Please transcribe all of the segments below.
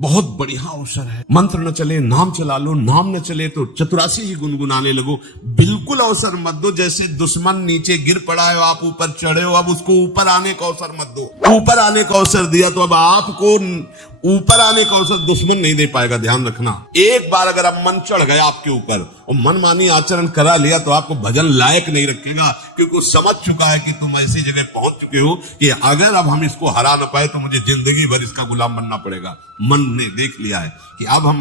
बहुत बढ़िया अवसर है। मंत्र न चले नाम चला लो, नाम न चले तो चतुरासी जी गुनगुनाने लगो। बिल्कुल अवसर मत दो। जैसे दुश्मन नीचे गिर पड़ा है, आप ऊपर चढ़े हो, अब उसको ऊपर आने का अवसर मत दो। ऊपर आने का अवसर दिया तो अब आपको ऊपर आने का अवसर दुश्मन नहीं दे पाएगा। ध्यान रखना, एक बार अगर अब मन चढ़ गया आपके ऊपर और मनमानी आचरण करा लिया तो आपको भजन लायक नहीं रखेगा, क्योंकि वो समझ चुका है कि तुम ऐसी जगह पहुंच चुके हो कि अगर अब हम इसको हरा न पाए तो मुझे जिंदगी भर इसका गुलाम बनना पड़ेगा। मन ने देख लिया है कि अब हम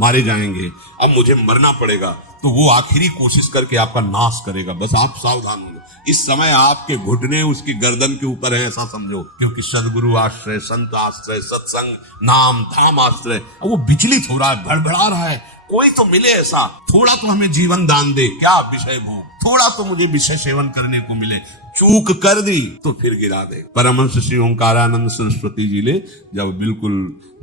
मारे जाएंगे, अब मुझे मरना पड़ेगा, तो वो आखिरी कोशिश करके आपका नाश करेगा। बस आप सावधान हो। इस समय आपके घुटने उसकी गर्दन के ऊपर है, ऐसा समझो, क्योंकि सदगुरु आश्रय, संत आश्रय, सत्संग, नाम धाम आश्रय, वो विचलित हो रहा है, भड़बड़ा रहा है। कोई तो मिले ऐसा, थोड़ा तो हमें जीवन दान दे, क्या विषय भोग, थोड़ा तो मुझे विषय सेवन करने को मिले। चूक कर दी तो फिर गिरा दे। परमहंस श्री ओंकारानंद सरस्वती जी ने जब बिल्कुल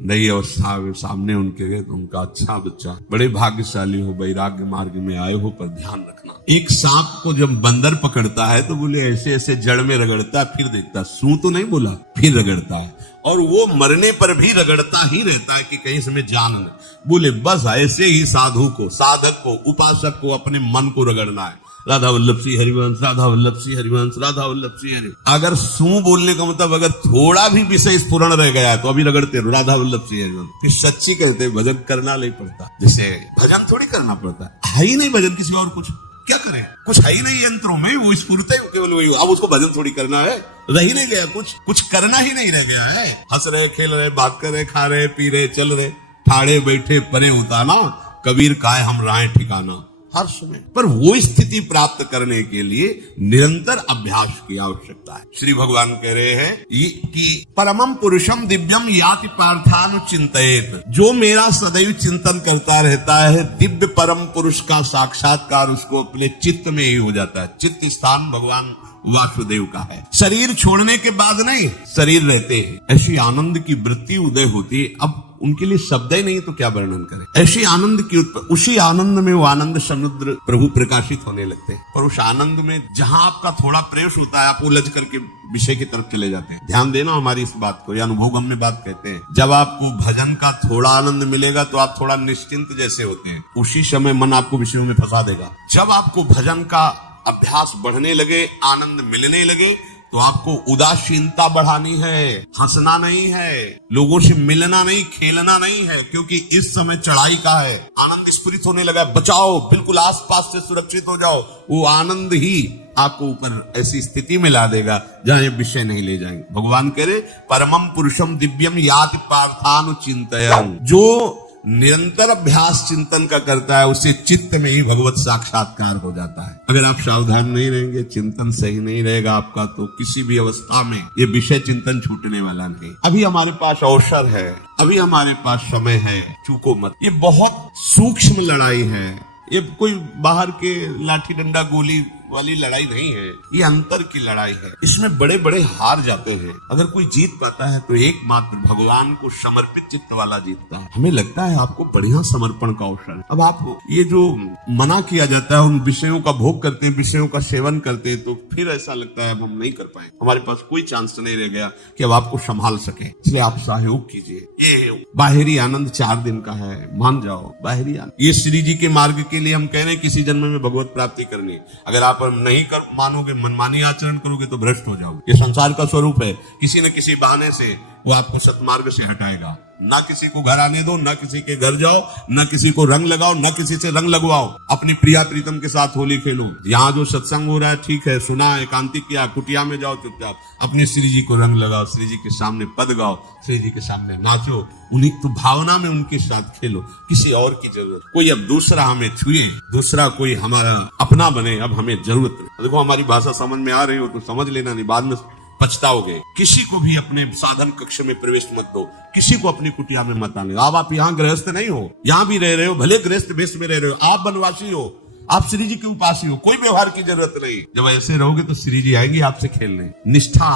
नई अवस्था सामने उनके गए तो उनका, अच्छा बच्चा, बड़े भाग्यशाली हो, वैराग्य मार्ग में आए हो, पर ध्यान रखना, एक सांप को जब बंदर पकड़ता है तो बोले ऐसे ऐसे जड़ में रगड़ता है, फिर देखता, सू तो नहीं बोला, फिर रगड़ता है, और वो मरने पर भी रगड़ता ही रहता है कि कहीं इसमें जान न। बोले बस ऐसे ही साधु को, साधक को, उपासक को अपने मन को रगड़ना है। राधा वल्लभ श्री हरिवंश, राधा वल्लभ श्री हरिवंश, राधा वल्लभ श्री हरि। अगर सू बोलने का मतलब अगर थोड़ा भी विषय स्फुरण रह गया है तो अभी रगड़ते रहो राधा वल्लभ श्री हरिवंश। फिर सच्ची कहते भजन करना नहीं पड़ता। जैसे भजन थोड़ी करना पड़ता है ही नहीं भजन, किसी और कुछ क्या करें, कुछ है ही नहीं यंत्रों में, वो स्फूर्त है केवल वही। अब उसको भजन थोड़ी करना है, रह ही नहीं गया, कुछ करना ही नहीं रह गया है। हंस रहे, खेल रहे, भाग कर रहे, खा रहे, पी रहे, चल रहे, ठाड़े बैठे परे उताना, कबीर काय हम राय ठिकाना, हर समय। पर वो स्थिति प्राप्त करने के लिए निरंतर अभ्यास की आवश्यकता है। श्री भगवान कह रहे हैं कि परमम पुरुषम दिव्यम याति पार्थानुचिंतयेत, जो मेरा सदैव चिंतन करता रहता है, दिव्य परम पुरुष का साक्षात्कार उसको अपने चित्त में ही हो जाता है। चित्त स्थान भगवान वासुदेव का है। शरीर छोड़ने के बाद नहीं, शरीर रहते हैं ऐसी आनंद की वृत्ति उदय होती है। अब उनके लिए शब्द ही नहीं तो क्या वर्णन करें। ऐसी आनंद की उसी आनंद में वो आनंद समुद्र प्रभु प्रकाशित होने लगते हैं। पर उस आनंद में जहां आपका थोड़ा प्रवेश होता है, आप उलझ करके विषय की तरफ चले जाते हैं। ध्यान देना हमारी इस बात को, या अनुभवगम्य बात कहते हैं। जब आपको भजन का थोड़ा आनंद मिलेगा तो आप थोड़ा निश्चिंत जैसे होते हैं, उसी समय मन आपको विषयों में फंसा देगा। जब आपको भजन का अभ्यास बढ़ने लगे, आनंद मिलने लगे, तो आपको उदासीनता बढ़ानी है, हंसना नहीं है, लोगों से मिलना नहीं, खेलना नहीं है, क्योंकि इस समय चढ़ाई का है। आनंद स्फुरित होने लगा, बचाओ, बिल्कुल आसपास से सुरक्षित हो जाओ। वो आनंद ही आपको ऊपर ऐसी स्थिति में ला देगा जहां ये विषय नहीं ले जाएंगे। भगवान कह रहे परमम पुरुषम दिव्यम याति पार्थानुचिंतयन्, जो निरंतर अभ्यास चिंतन का करता है, उससे चित्त में ही भगवत साक्षात्कार हो जाता है। अगर आप सावधान नहीं रहेंगे, चिंतन सही नहीं रहेगा आपका, तो किसी भी अवस्था में ये विषय चिंतन छूटने वाला नहीं। अभी हमारे पास अवसर है, अभी हमारे पास समय है, चूको मत। ये बहुत सूक्ष्म लड़ाई है, ये कोई बाहर के लाठी डंडा गोली वाली लड़ाई नहीं है, ये अंतर की लड़ाई है। इसमें बड़े बड़े हार जाते हैं। अगर कोई जीत पाता है तो एकमात्र भगवान को समर्पित चित्त वाला जीतता है। हमें लगता है आपको बढ़िया समर्पण का अवसर है। अब आप ये जो मना किया जाता है, उन विषयों का भोग करते हैं, विषयों का सेवन करते हैं, तो फिर ऐसा लगता है अब हम नहीं कर पाए, हमारे पास कोई चांस नहीं रह गया कि अब आपको संभाल सके। इसलिए आप सहयोग कीजिए। ये बाहरी आनंद 4 दिन का है, मान जाओ, बाहरी आनंद। ये श्री जी के मार्ग के लिए हम कह रहे हैं किसी जन्म में भगवत प्राप्ति करनी है। अगर आप नहीं कर मानोगे, मनमानी आचरण करोगे तो भ्रष्ट हो जाओगे। ये संसार का स्वरूप है, किसी न किसी बहाने से वो आपको सतमार्ग से हटाएगा। ना किसी को घर आने दो, ना किसी के घर जाओ, ना किसी को रंग लगाओ, ना किसी से रंग लगवाओ। अपनी प्रिया प्रीतम के साथ होली खेलो। यहाँ जो सत्संग हो रहा है ठीक है, सुना, एकांतिक किया, कुटिया में जाओ चुपचाप, अपने श्री जी को रंग लगाओ, श्री जी के सामने पद गाओ, श्री जी के सामने नाचो, उन्हीं तो भावना में उनके साथ खेलो। किसी और की जरूरत, कोई अब दूसरा हमें छुए, दूसरा कोई हमारा अपना बने, अब हमें जरूरत नहीं। देखो हमारी भाषा समझ में आ रही हो तो समझ लेना, नहीं बाद में पछताओगे। किसी को भी अपने साधन कक्ष में प्रवेश मत दो, किसी को अपनी कुटिया में मत आने। अब आप यहाँ गृहस्थ नहीं हो, यहाँ भी रह रहे हो, भले गृहस्थ वेश में रह रहे हो, आप वनवासी हो, आप श्री जी के उपासी हो, कोई व्यवहार की जरूरत नहीं। जब ऐसे रहोगे तो श्री जी आएंगे आपसे खेलने। निष्ठा,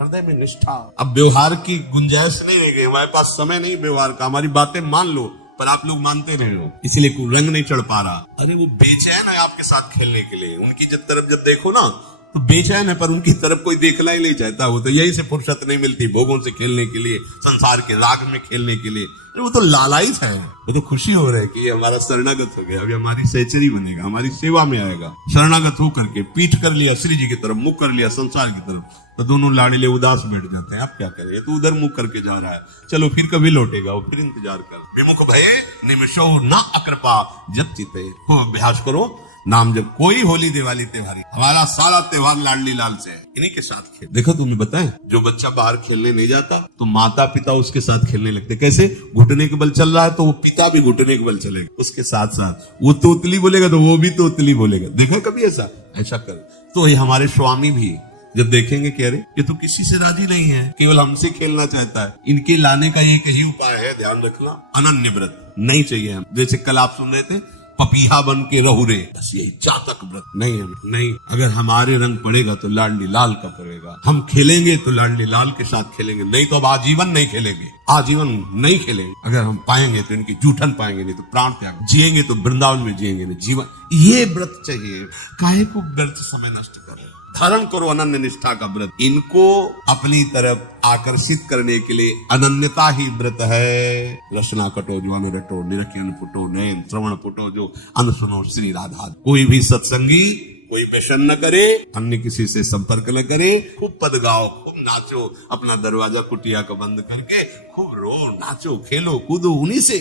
हृदय में निष्ठा। अब व्यवहार की गुंजाइश नहीं रह गई, हमारे पास समय नहीं व्यवहार का। हमारी बातें मान लो, पर आप लोग मानते नहीं हो, इसलिए कोई रंग नहीं चढ़ पा रहा। अरे वो बेचैन है आपके साथ खेलने के लिए। उनकी जब तरफ जब देखो ना तो बेचैन है, पर उनकी तरफ कोई देखना ही नहीं चाहता। वो तो यही से फुर्सत नहीं मिलती भोगों से खेलने के लिए, संसार के राग में खेलने के लिए। वो तो लालायित है, वो तो खुशी हो रहा है कि ये हमारा शरणागत हो गया, अभी हमारी सहचरी बनेगा, हमारी सेवा में आएगा। शरणागत होकर के पीठ कर लिया श्री जी की तरफ, मुख कर लिया संसार की तरफ, तो दोनों लाड़िले उदास बैठ जाते हैं। आप क्या करें, तो उधर मुख करके जा रहा है, चलो फिर कभी लौटेगा, वो फिर इंतजार कर। विमुख भये निमिषो न अकृपा जब चिते, खूब अभ्यास करो नाम जब। कोई होली दिवाली त्योहार, हमारा सारा त्योहार लाडली लाल से है, इन्हीं के साथ खेल। देखो तुम्हें बताएं, जो बच्चा बाहर खेलने नहीं जाता तो माता पिता उसके साथ खेलने लगते। कैसे? घुटने के बल चल रहा है तो वो पिता भी घुटने के बल चलेगा उसके साथ साथ। वो तोतली बोलेगा तो वो भी तोतली बोलेगा। देखो कभी ऐसा कर। तो ये हमारे स्वामी भी जब देखेंगे कि अरे ये तो किसी से राजी नहीं है, केवल हमसे खेलना चाहता है, इनके लाने का एक ही उपाय है, ध्यान रखना, अनन्य व्रत नहीं चाहिए हम। जैसे कल आप सुन रहे थे, पपीहा बन के रहो रे, बस यही चातक व्रत नहीं है। नहीं, अगर हमारे रंग पड़ेगा तो लाडली लाल का पड़ेगा। हम खेलेंगे तो लाडली लाल के साथ खेलेंगे, नहीं तो अब आजीवन नहीं खेलेंगे, आजीवन नहीं खेलेंगे। अगर हम पाएंगे तो इनकी जूठन पाएंगे, नहीं तो प्राण त्याग। जिएंगे तो वृंदावन में जिएंगे, नहीं जीवन। ये व्रत चाहिए। काहे को व्यर्थ समय नष्ट कर रहे? धारण करो अनन्य निष्ठा का व्रत। इनको अपनी तरफ आकर्षित करने के लिए अनन्यता ही व्रत है। रसना कटो जो अन रटो, निरखियन फुटो, नयन श्रवण फुटो जो अन सुनो श्री राधा। कोई भी सत्संगी कोई व्यसन न करे, अन्य किसी से संपर्क न करे, खूब पद गाओ, खूब नाचो, अपना दरवाजा कुटिया का बंद करके खूब रो, नाचो, खेलो, कूदो, उन्हीं से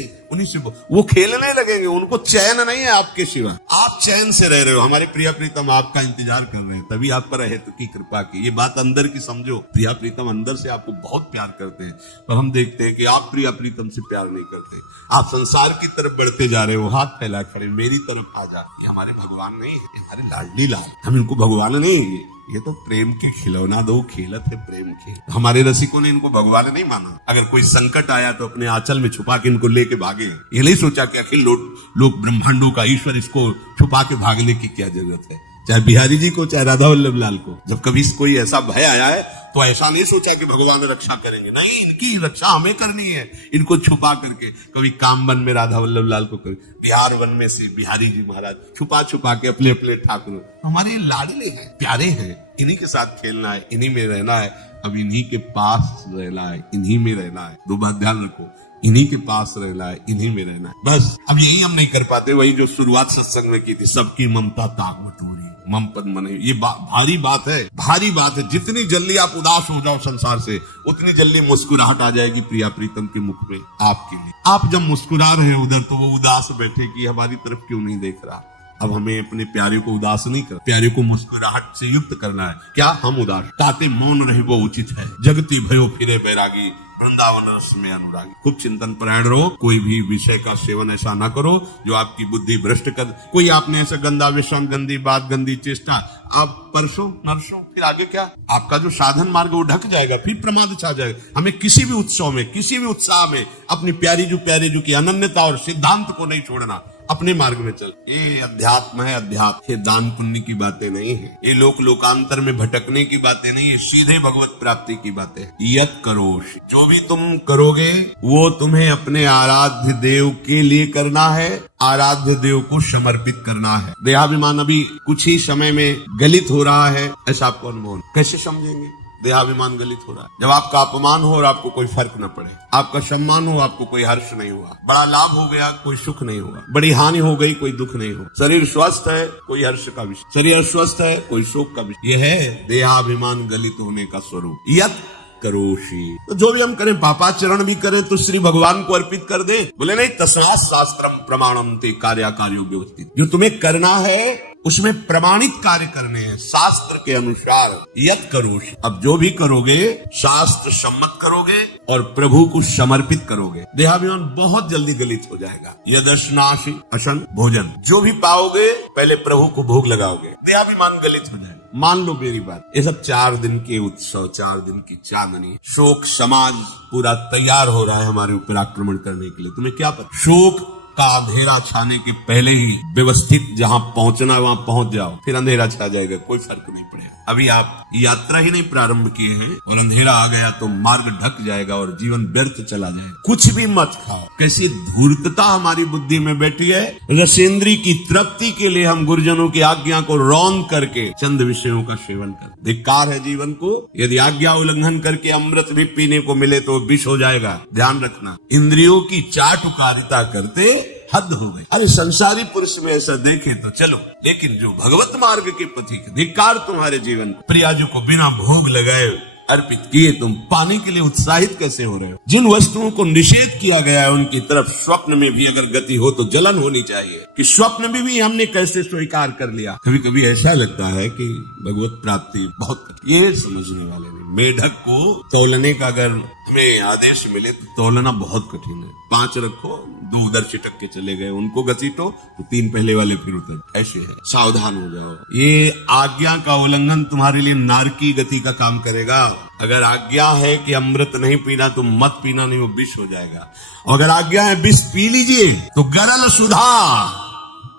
वो खेलने लगेंगे। उनको चैन नहीं है आपके सिवा, आप चैन से रह रहे हो। हमारे प्रिया प्रीतम आपका इंतजार कर रहे हैं, तभी आप पर है तो की कृपा की। ये बात अंदर की समझो, प्रिया प्रीतम अंदर से आपको बहुत प्यार करते हैं, पर हम देखते हैं कि आप प्रिया प्रीतम से प्यार नहीं करते। आप संसार की तरफ बढ़ते जा रहे हो, हाथ फैला खड़े, मेरी तरफ आ जा। ये हमारे भगवान नहीं है, ये हमारे लाडली लाल। हम इनको भगवान नहीं है, ये तो प्रेम के खिलौना दो खेलत है प्रेम के। हमारे रसिकों ने इनको भगवान नहीं माना। अगर कोई संकट आया तो अपने आंचल में छुपा के इनको लेके भागे। ये नहीं सोचा कि अखिल लोग ब्रह्मांडों का ईश्वर, इसको छुपा के भागने की क्या जरूरत है। चाहे बिहारी जी को, चाहे राधा वल्लभ लाल को, जब कभी कोई ऐसा भय आया है तो ऐसा नहीं सोचा कि भगवान रक्षा करेंगे, नहीं, इनकी रक्षा हमें करनी है। इनको छुपा करके, कभी काम वन में राधा वल्लभ लाल को, कभी बिहार वन में से बिहारी जी महाराज छुपा के अपने अपने ठाकुर। हमारे लाडले हैं, प्यारे हैं, इन्हीं के साथ खेलना है, इन्हीं में रहना है, अब इन्हीं के पास रहना है, इन्हीं में रहना है। दो बात ध्यान रखो, इन्हीं के पास रहना है, इन्हीं में रहना है, बस। अब यही हम नहीं कर पाते, वही जो शुरुआत सत्संग में की थी, सबकी ममता ताक बटोरी, मम पद मन। ये भारी बात है, भारी बात है। जितनी जल्दी आप उदास हो जाओ संसार से, उतनी जल्दी मुस्कुराहट आ जाएगी प्रिया प्रीतम के मुख पे आपके लिए। आप जब मुस्कुरा रहे हैं उधर, तो वो उदास बैठे कि हमारी तरफ क्यों नहीं देख रहा। अब हमें अपने प्यारे को उदास नहीं कर, प्यारे को मुस्कुराहट से युक्त करना है। क्या हम उदास? ताते मौन रहे वो उचित है, जगती भयो फिरे बैरागी, वृंदावन रस में अनुरागी। खूब चिंतन परायण रहो, कोई भी विषय का सेवन ऐसा ना करो जो आपकी बुद्धि भ्रष्ट कर। कोई आपने ऐसा गंदा विषम, गंदी बात, गंदी चेष्टा, आप परसों नरसों, फिर आगे क्या? आपका जो साधन मार्ग वो ढक जाएगा, फिर प्रमाद छा जाएगा। हमें किसी भी उत्सव में, किसी भी उत्साह में अपनी प्यारी जो की अनन्यता और सिद्धांत को नहीं छोड़ना, अपने मार्ग में चल। ये अध्यात्म है, अध्यात्म। ये दान पुण्य की बातें नहीं है, ये लोकांतर में भटकने की बातें नहीं है, सीधे भगवत प्राप्ति की बातें। यत करोषि, जो भी तुम करोगे वो तुम्हें अपने आराध्य देव के लिए करना है, आराध्य देव को समर्पित करना है। देहाभिमान अभी कुछ ही समय में गलित हो रहा है, ऐसा आपको अनुभव। कैसे समझेंगे? देहाभिमान गलित हो रहा है जब आपका अपमान हो और आपको कोई फर्क न पड़े, आपका सम्मान हो, आपको कोई हर्ष नहीं हुआ, बड़ा लाभ हो गया, कोई सुख नहीं हुआ, बड़ी हानि हो गई, कोई दुख नहीं हुआ, शरीर स्वस्थ है, कोई हर्ष का विषय, शरीर अस्वस्थ है, कोई शोक का विषय। यह है देहाभिमान गलित होने का स्वरूप। यत करोषि, तो जो भी हम करें, पापाचरण भी करें तो श्री भगवान को अर्पित कर दे। बोले नहीं, तस्मात् शास्त्रम प्रमाणम ते कार्याकार्यो व्यवस्थित। जो तुम्हें करना है उसमें प्रमाणित कार्य करने हैं, शास्त्र के अनुसार। यत करोषि, अब जो भी करोगे शास्त्र सम्मत करोगे और प्रभु को समर्पित करोगे, देहाभिमान बहुत जल्दी गलित हो जाएगा। यदश्नासि अशन भोजन, जो भी पाओगे पहले प्रभु को भोग लगाओगे, देहाभिमान गलित हो जाएगा। मान लो मेरी बात, ये सब 4 दिन के उत्सव, 4 दिन की चांदनी, शोक समाज पूरा तैयार हो रहा है हमारे ऊपर आक्रमण करने के लिए। तुम्हें क्या पता? शोक का अंधेरा छाने के पहले ही व्यवस्थित जहां पहुंचना है वहां पहुंच जाओ, फिर अंधेरा छा जाएगा, कोई फर्क नहीं पड़ेगा। अभी आप यात्रा ही नहीं प्रारंभ किए हैं और अंधेरा आ गया तो मार्ग ढक जाएगा और जीवन व्यर्थ चला जाएगा। कुछ भी मत खाओ। कैसी धूर्तता हमारी बुद्धि में बैठी है। रसेंद्री की तृप्ति के लिए हम गुरुजनों की आज्ञा को रौंद करके चंद विषयों का सेवन कर, धिक्कार है जीवन को। यदि आज्ञा उल्लंघन करके अमृत भी पीने को मिले तो विष हो जाएगा, ध्यान रखना। इंद्रियों की चाटुकारिता करते हद हो गई। अरे संसारी पुरुष में ऐसा देखे तो चलो, लेकिन जो भगवत मार्ग के पथिक, धिक्कार तुम्हारे जीवन। प्रियाजू को बिना भोग लगाए अर्पित किए तुम पाने के लिए उत्साहित कैसे हो रहे हो? जिन वस्तुओं को निषेध किया गया है उनकी तरफ स्वप्न में भी अगर गति हो तो जलन होनी चाहिए कि स्वप्न में भी हमने कैसे स्वीकार कर लिया। कभी कभी ऐसा लगता है कि भगवत प्राप्ति बहुत कठिन, ये समझने वाले नहीं। मेढक को तौलने का अगर हमें आदेश मिले तो तौलना बहुत कठिन है। 5 रखो, 2 उधर चिटक के चले गए, उनको घसीटो तो 3 पहले वाले फिर उतर, ऐसे है। सावधान हो जाओ। ये आज्ञा का उल्लंघन तुम्हारे लिए नारकी गति का काम करेगा। अगर आज्ञा है कि अमृत नहीं पीना तो मत पीना, नहीं वो विष हो जाएगा। अगर आज्ञा है विष पी लीजिए तो गरल सुधा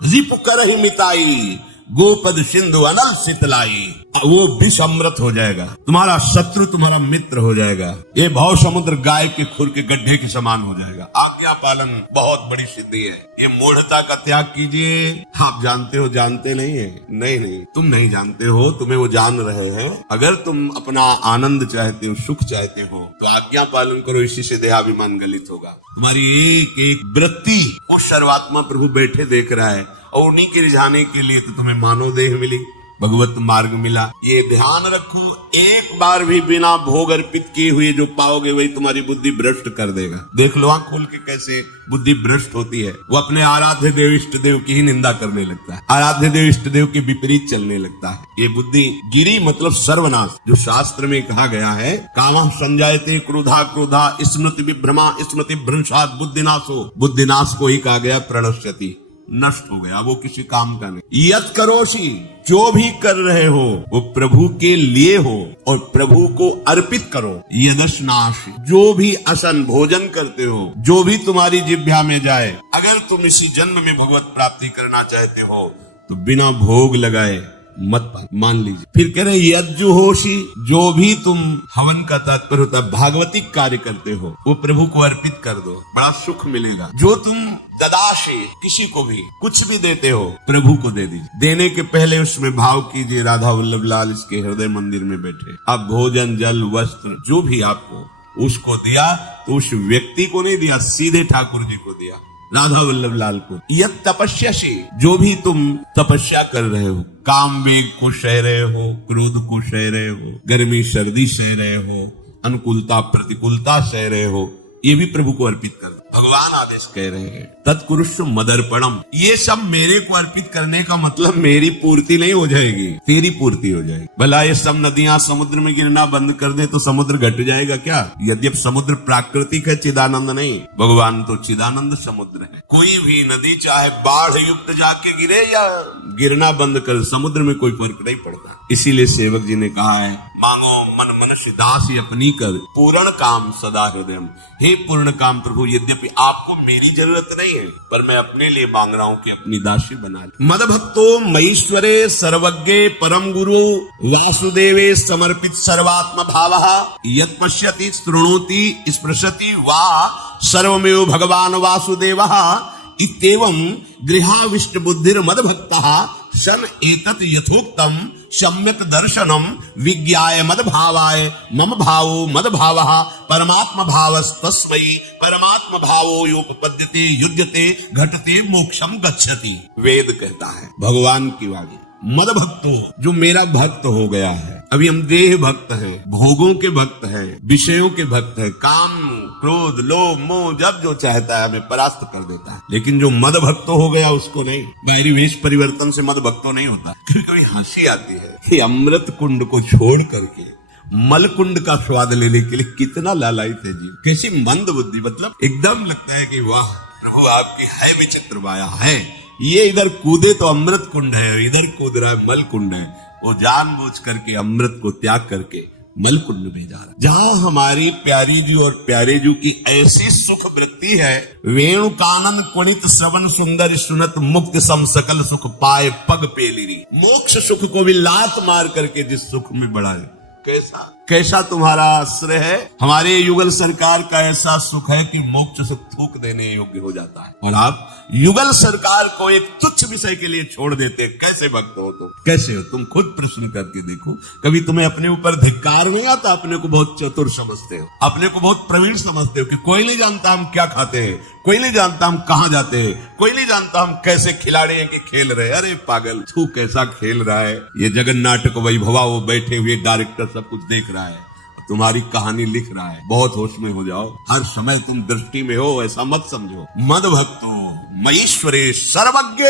रिप कर ही मिताई, गोपद सिंधु अनल शीतलाई, वो विष अमृत हो जाएगा। तुम्हारा शत्रु तुम्हारा मित्र हो जाएगा। ये भाव समुद्र गाय के खुर के गड्ढे के समान हो जाएगा। आज्ञा पालन बहुत बड़ी सिद्धि है। ये मूढ़ता का त्याग कीजिए। आप जानते हो, जानते नहीं है? नहीं, तुम नहीं जानते हो, तुम्हें वो जान रहे हैं। अगर तुम अपना आनंद चाहते हो, सुख चाहते हो तो आज्ञा पालन करो, इसी से देहाभिमान गलित होगा। तुम्हारी एक एक वृत्ति उस सर्वात्मा प्रभु बैठे देख रहा है और उन्हीं के रिझाने के लिए तो तुम्हें मानव देह मिली, भगवत मार्ग मिला। ये ध्यान रखो, एक बार भी बिना भोग अर्पित किए हुए जो पाओगे वही तुम्हारी बुद्धि भ्रष्ट कर देगा। देख लो आंख खोल के कैसे बुद्धि भ्रष्ट होती है। वो अपने आराध्य देव इष्ट देव की ही निंदा करने लगता है, आराध्य देव इष्ट देव के विपरीत चलने लगता है। ये बुद्धि गिरी मतलब सर्वनाश, जो शास्त्र में कहा गया है, कामः संजायते क्रोधा क्रोधा स्मृति विभ्रमा स्मृति भ्रंशात् बुद्धिनाशो, बुद्धिनाश को ही कहा गया प्रणश्यति, नष्ट हो गया, वो किसी काम का नहीं। यत करोषि, जो भी कर रहे हो वो प्रभु के लिए हो और प्रभु को अर्पित करो। यदश्नाश, जो भी असन भोजन करते हो, जो भी तुम्हारी जिह्वा में जाए, अगर तुम इसी जन्म में भगवत प्राप्ति करना चाहते हो तो बिना भोग लगाए मत मान लीजिए। फिर कह रहे यज्जुहोषि, जो भी तुम हवन का तात्पर्य होता है भागवतिक कार्य करते हो वो प्रभु को अर्पित कर दो, बड़ा सुख मिलेगा। जो तुम ददाशे, किसी को भी कुछ भी देते हो प्रभु को दे दीजिए। देने के पहले उसमें भाव कीजिए राधा वल्लभ लाल इसके हृदय मंदिर में बैठे। अब भोजन जल वस्त्र जो भी आपको उसको दिया तो उस व्यक्ति को नहीं दिया, सीधे ठाकुर जी को दिया, राधा वल्लभ लाल को। यत तपस्यासी, जो भी तुम तपस्या कर रहे हो, काम वेग को सह रहे हो, क्रोध को सह रहे हो, गर्मी सर्दी सह रहे हो, अनुकूलता प्रतिकूलता सह रहे हो, ये भी प्रभु को अर्पित कर दो। भगवान आदेश कह रहे हैं तत्कुरुष्व मदर्पणम, ये सब मेरे को अर्पित करने का मतलब मेरी पूर्ति नहीं हो जाएगी, तेरी पूर्ति हो जाएगी। भला ये सब नदियां समुद्र में गिरना बंद कर दे तो समुद्र घट जाएगा क्या? यद्यपि समुद्र प्राकृतिक है, चिदानंद नहीं, भगवान तो चिदानंद समुद्र है। कोई भी नदी चाहे बाढ़ युक्त जाके गिरे या गिरना बंद कर, समुद्र में कोई फर्क नहीं पड़ता। इसीलिए सेवक जी ने कहा है मांगो मन मनुष्य दासी अपनी कर, पूर्ण काम सदा हृदय। हे पूर्ण काम प्रभु, यद्यपि आपको मेरी जरूरत नहीं है पर मैं अपने लिए मांग रहा हूँ कि अपनी दासी बना ले। मद भक्तो मईश्वरे सर्वज्ञे परम गुरु वासुदेवे समर्पित सर्वात्म भावः, यत् पश्यति शृणोति स्पृशति वा सर्वमेव भगवान वासुदेवः, इत्येवं गृहाविष्ट बुद्धिर मद भक्तः सन एतत् यथोक्तम सम्यक दर्शनम विज्ञाय मद भावाय मम भावो मद भावः परमात्म भावस्तस्मै परमात्म भावो योपपद्यते युज्यते घटते मोक्षम गच्छति। वेद कहता है, भगवान की वाणी। मद भक्तो, जो मेरा भक्त हो गया है। अभी हम देह भक्त हैं, भोगों के भक्त हैं, विषयों के भक्त हैं, काम क्रोध लोभ मोह जब जो चाहता है हमें परास्त कर देता है। लेकिन जो मद भक्त हो गया उसको नहीं, बाहरी वेश परिवर्तन से मद भक्तो नहीं होता। कभी हंसी आती है कि अमृत कुंड को छोड़ करके मल कुंड का स्वाद लेने के लिए कितना लालायित है जीव, कैसी मंद बुद्धि। मतलब एकदम लगता है कि वाह प्रभु आपकी है विचित्र माया है। ये इधर कूदे तो अमृत कुंड है, इधर कूद रहा है मल कुंड है। वो जानबूझ करके अमृत को त्याग करके मलकुल में भेजा रहा। जहां हमारी प्यारी जी और प्यारे जी की ऐसी सुख वृत्ति है, वेणु कानन कुणित श्रवण सुंदर सुनत मुक्त सम सकल सुख पाए पग पेलिरी। मोक्ष सुख को भी लात मार करके जिस सुख में बढ़ाए, कैसा कैसा तुम्हारा आश्रय है। हमारे युगल सरकार का ऐसा सुख है कि मोक्ष सुख थूक देने योग्य हो जाता है, और आप युगल सरकार को एक तुच्छ विषय के लिए छोड़ देते। कैसे भक्त हो तुम, कैसे हो तुम? खुद प्रश्न करके देखो। कभी तुम्हें अपने ऊपर धिक्कार नहीं आता? अपने को बहुत चतुर समझते हो, अपने को बहुत प्रवीण समझते हो कि कोई नहीं जानता हम क्या खाते हैं, कोई नहीं जानता हम कहां जाते हैं, कोई नहीं जानता हम कैसे खिलाड़ी हैं कि खेल रहे। अरे पागल, तू कैसा खेल रहा है। ये जगन नाटक वैभवा, वो बैठे हुए डायरेक्टर सब कुछ देख रहा है, तुम्हारी कहानी लिख रहा है। बहुत होश में हो जाओ, हर समय तुम दृष्टि में हो, ऐसा मत समझो। मद भक्तो मईश्वरे सर्वज्ञ,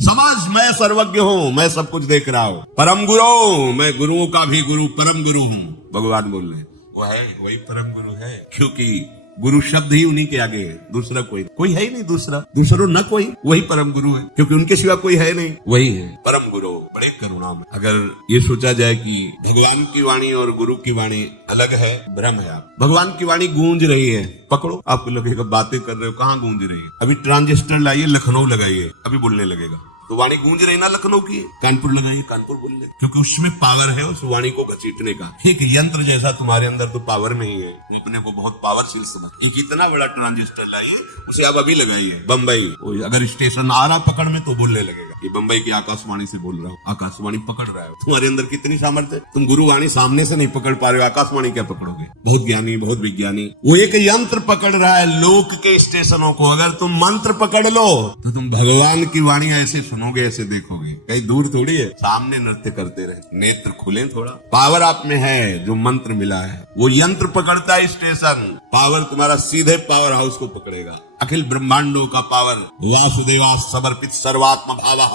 समाज मैं सर्वज्ञ हूँ, मैं सब कुछ देख रहा हूँ। परम गुरु, मैं गुरुओं का भी गुरु, परम गुरु हूँ। भगवान बोल रहे वो है, वही परम गुरु है, क्योंकि गुरु शब्द ही उन्हीं के आगे है, दूसरा कोई है ही नहीं। दूसरा न कोई, वही परम गुरु है, क्योंकि उनके सिवा कोई है नहीं, वही है परम गुरु। बड़े करुणा में अगर ये सोचा जाए कि भगवान की वाणी और गुरु की वाणी अलग है, भ्रम है। आप भगवान की वाणी गूंज रही है, पकड़ो, आपको लगेगा बातें कर रहे हो, कहाँ गूंज रही है? अभी ट्रांजिस्टर लाइए, लखनऊ लगाइए, अभी बोलने लगेगा। तो वाणी गूंज रही ना लखनऊ की, कानपुर लगाइए, कानपुर बोलने, क्योंकि उसमें पावर है उस वाणी को घसीटने का। एक यंत्र जैसा तुम्हारे अंदर तो पावर में ही है, तुम अपने को बहुत पावरफुल समझ। एक इतना बड़ा ट्रांजिस्टर लाइए, उसे आप अभी लगाइए बम्बई, अगर स्टेशन आ रहा पकड़ में तो बोलने लगेगा। ये बम्बई की आकाशवाणी से बोल रहा हूँ, आकाशवाणी पकड़ रहा है। तुम्हारे अंदर कितनी सामर्थ्य है, तुम गुरुवाणी सामने से नहीं पकड़ पा रहे हो, आकाशवाणी क्या पकड़ोगे? बहुत ज्ञानी, बहुत विज्ञानी, वो एक यंत्र पकड़ रहा है लोक के स्टेशनों को। अगर तुम मंत्र पकड़ लो तो तुम भगवान की वाणी ऐसे सुनोगे, ऐसे देखोगे, कहीं दूर थोड़ी है, सामने नृत्य करते रहे, नेत्र खुले थोड़ा। पावर आप में है, जो मंत्र मिला है, वो यंत्र पकड़ता है स्टेशन, पावर तुम्हारा सीधे पावर हाउस को पकड़ेगा। अखिल ब्रह्मांडों का पावर वासुदेवा समर्पित सर्वात्म भावः,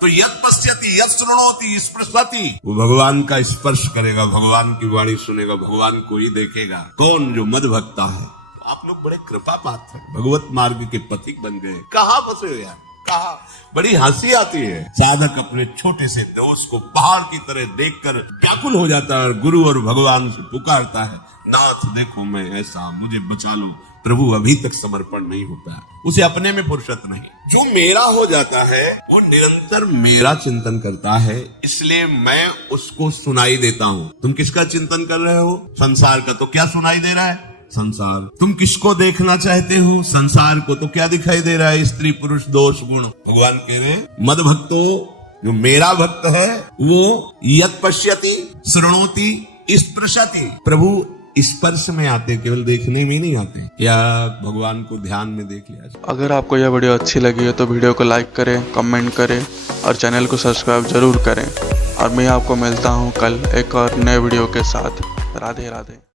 तो यद पश्यति यद शृणोति स्पृशति, वो भगवान का स्पर्श करेगा, भगवान की वाणी सुनेगा, भगवान को ही देखेगा। कौन? जो मद भक्ता है। आप लोग बड़े कृपा पात्र, भगवत मार्ग के पथिक बन गए। कहाँ फंसे हो यार, कहा? बड़ी हंसी आती है। साधक अपने छोटे से दोस्त को पहाड़ की तरह देखकर व्याकुल हो जाता है और गुरु और भगवान से पुकारता है, नाथ देखो मैं ऐसा, मुझे बचा लो। प्रभु अभी तक समर्पण नहीं होता है, उसे अपने में फुर्सत नहीं। जो मेरा हो जाता है वो निरंतर मेरा चिंतन करता है, इसलिए मैं उसको सुनाई देता हूँ। तुम किसका चिंतन कर रहे हो? संसार का। तो क्या सुनाई दे रहा है? संसार। तुम किसको देखना चाहते हो? संसार को। तो क्या दिखाई दे रहा है? स्त्री पुरुष दोष गुण। भगवान कह रहे मद भक्तो, जो मेरा भक्त है वो यत् पश्यति शृणोति स्पृशति, प्रभु स्पर्श में आते, केवल देखने में नहीं आते। क्या भगवान को ध्यान में देख लिया? अगर आपको यह वीडियो अच्छी लगी है तो वीडियो को लाइक करें, कमेंट करें और चैनल को सब्सक्राइब जरूर करें। और मैं आपको मिलता हूँ कल एक और नए वीडियो के साथ। राधे राधे।